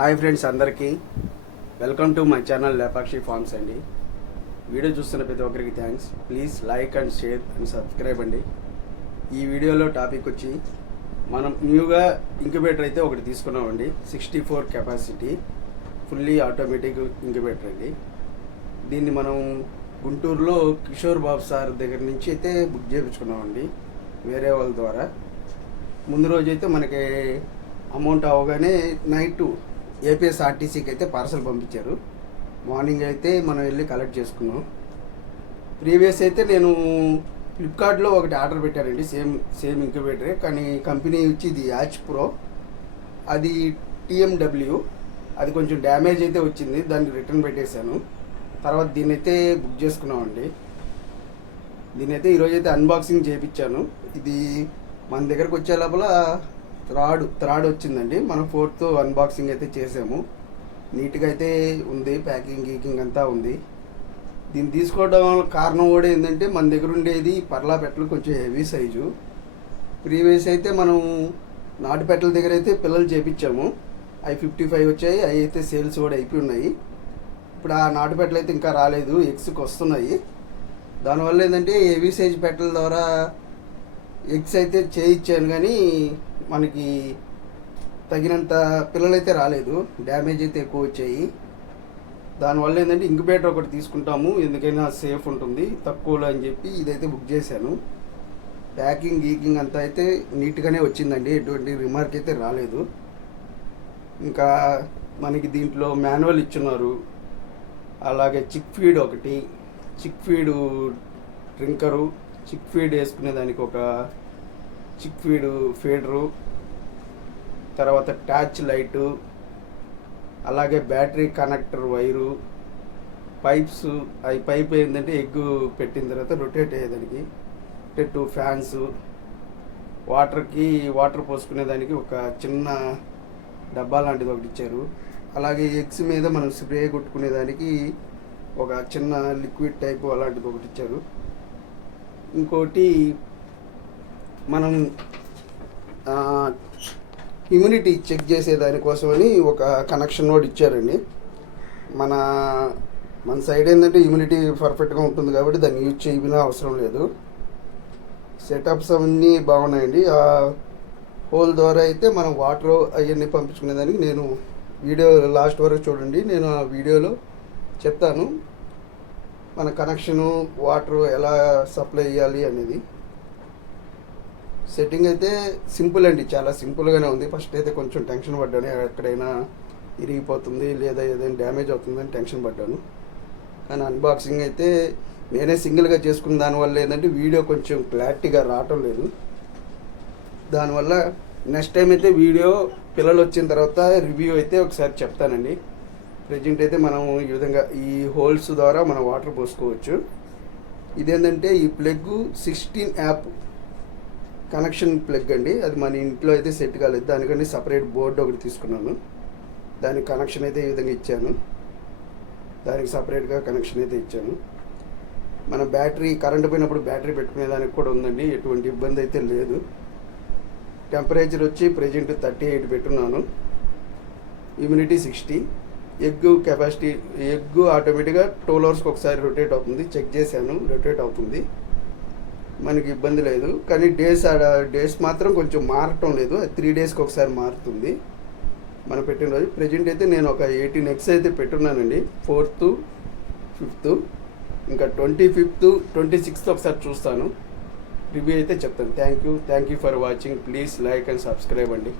Hi friends అందరికీ. Welcome to my channel Lepakshi farms అండి. Video చూస్తున్న ప్రతి ఒక్కరికి thanks. Please like and share and subscribe అండి. ఈ వీడియోలో టాపిక్ వచ్చి మనం న్యూగా ఇంక్యుబేటర్ అయితే ఒకటి తీసుకున్నామండి. Sixty four capacity fully automatic incubator అండి దీన్ని మనం గుంటూరులో కిషోర్ బాబు సార్ దగ్గర నుంచి అయితే బుక్ చేయించుకున్నామండి వేరే వాళ్ళ ద్వారా. ముందు రోజైతే మనకి అమౌంట్ అవగానే నైట్ ఏపీఎస్ఆర్టీసీకి అయితే పార్సల్ పంపించారు. మార్నింగ్ అయితే మనం వెళ్ళి కలెక్ట్ చేసుకున్నాం. ప్రీవియస్ అయితే నేను ఫ్లిప్కార్ట్లో ఒకటి ఆర్డర్ పెట్టానండి సేమ్ సేమ్ ఇంక్యుబేటరే కానీ కంపెనీ వచ్చి ఇది యాచ్ ప్రో. అది టీఎండబ్ల్యూ అది కొంచెం డ్యామేజ్ అయితే వచ్చింది దాన్ని రిటర్న్ పెట్టేశాను. తర్వాత దీన్ని అయితే బుక్ చేసుకున్నామండి. దీని అయితే ఈరోజు అయితే అన్బాక్సింగ్ చేయించాను ఇది మన దగ్గరకు వచ్చే లోపల త్రాడు థ్రాడ్ వచ్చిందండి. మనం ఫోర్త్ అన్బాక్సింగ్ అయితే చేసాము. నీట్గా అయితే ఉంది ప్యాకింగ్ గీకింగ్ అంతా ఉంది. దీన్ని తీసుకోవడం వల్ల కారణం కూడా ఏంటంటే మన దగ్గర ఉండేది పర్లా పెట్టలు కొంచెం హెవీ సైజు ప్రీవియస్ అయితే మనం నాటు పెట్టల దగ్గర అయితే పిల్లలు చేపించాము. అవి ఫిఫ్టీ ఫైవ్ వచ్చాయి అవి అయితే సేల్స్ కూడా అయిపోయి ఉన్నాయి. ఇప్పుడు ఆ నాటు పెట్టలు అయితే ఇంకా రాలేదు ఎగ్స్కి వస్తున్నాయి. దానివల్ల ఏంటంటే హెవీ సైజ్ పెట్టల ద్వారా ఎగ్స్ అయితే చేయించాను కానీ మనకి తగినంత పిల్లలైతే రాలేదు. డ్యామేజ్ అయితే ఎక్కువ వచ్చాయి. దానివల్ల ఏంటంటే ఇంక్యుబేటర్ ఒకటి తీసుకుంటాము. ఎందుకైనా సేఫ్ ఉంటుంది. తక్కువలో అని చెప్పి ఇదైతే బుక్ చేశాను. ప్యాకింగ్ గీకింగ్ అంతా అయితే నీట్గానే వచ్చిందండి. ఎటువంటి రిమార్క్ అయితే రాలేదు. ఇంకా మనకి దీంట్లో మాన్యువల్ ఇచ్చున్నారు. అలాగే చిక్ ఫీడ్ ఒకటి. Chick feed drinker. Chick feed వేసుకునే దానికి ఒక చిక్ ఫీడ్ ఫీడరు తర్వాత ట్యాచ్ లైటు అలాగే బ్యాటరీ కనెక్టర్ వైరు పైప్స్ అవి పైప్ ఏంటంటే ఎగ్ పెట్టిన తర్వాత రొటేట్ అయ్యేదానికి అంటే టూ ఫ్యాన్స్ వాటర్కి వాటర్ పోసుకునేదానికి ఒక చిన్న డబ్బా లాంటిది ఒకటి ఇచ్చారు. అలాగే ఎగ్స్ మీద మనం స్ప్రే కొట్టుకునేదానికి ఒక చిన్న లిక్విడ్ టైప్ అలాంటిది ఒకటి ఇచ్చారు. ఇంకోటి మనం ఇమ్యూనిటీ చెక్ చేసే దానికోసమని ఒక కనెక్షన్ నోడ్ ఇచ్చారండి. మన మన సైడ్ ఏంటంటే ఇమ్యూనిటీ పర్ఫెక్ట్గా ఉంటుంది కాబట్టి దాన్ని యూజ్ చేయబిన అవసరం లేదు. సెటప్స్ అవన్నీ బాగున్నాయండి. ఆ హోల్ ద్వారా అయితే మనం వాటర్ అవన్నీ పంపించుకునేదానికి నేను వీడియో లాస్ట్ వరకు చూడండి. నేను ఆ వీడియోలో చెప్తాను. మన కనెక్షను వాటర్ ఎలా సప్లై చేయాలి అనేది. సెట్టింగ్ అయితే సింపుల్ అండి చాలా సింపుల్గానే ఉంది. ఫస్ట్ అయితే కొంచెం టెన్షన్ పడ్డాను ఎక్కడైనా ఇరిగిపోతుంది లేదా ఏదైనా డ్యామేజ్ అవుతుందని టెన్షన్ పడ్డాను. కానీ అన్బాక్సింగ్ అయితే నేనే సింగిల్గా చేసుకున్న దానివల్ల ఏంటంటే వీడియో కొంచెం క్లారిటీగా రావటం లేదు. దానివల్ల నెక్స్ట్ టైం అయితే వీడియో పిల్లలు వచ్చిన తర్వాత రివ్యూ అయితే ఒకసారి చెప్తానండి. ప్రజెంట్ అయితే మనం ఈ విధంగా ఈ హోల్స్ ద్వారా మనం వాటర్ పోసుకోవచ్చు. ఇదేంటంటే ఈ plug sixteen app connection plug అండి. అది మన ఇంట్లో అయితే సెట్ కాలేదు. దానికంటే సపరేట్ బోర్డు ఒకటి తీసుకున్నాను. దానికి కనెక్షన్ అయితే ఈ విధంగా ఇచ్చాను. దానికి సపరేట్గా కనెక్షన్ అయితే ఇచ్చాను. మన బ్యాటరీ కరెంట్ పోయినప్పుడు బ్యాటరీ పెట్టుకునే దానికి కూడా ఉందండి. ఎటువంటి ఇబ్బంది అయితే లేదు. టెంపరేచర్ వచ్చి ప్రజెంట్ థర్టీ ఎయిట్ పెట్టున్నాను. Immunity sixty. Egg capacity egg ఆటోమేటిక్గా టోల్ అవర్స్కి ఒకసారి రొటేట్ అవుతుంది. చెక్ చేశాను రొటేట్ అవుతుంది. మనకి ఇబ్బంది లేదు. కానీ డేస్ ఆడ డేస్ మాత్రం కొంచెం మారటం లేదు. త్రీ డేస్కి ఒకసారి మారుతుంది. మనం పెట్టిన రోజు ప్రజెంట్ అయితే నేను ఒక ఎయిటీన్ ఎగ్స్ అయితే పెట్టున్నానండి. ఫోర్త్ ఫిఫ్త్ ఇంకా ట్వంటీ ఫిఫ్త్ ట్వంటీ సిక్స్త్ ఒకసారి చూస్తాను. రివ్యూ అయితే చెప్తాను. Thank you thank you for watching please like and subscribe అండి.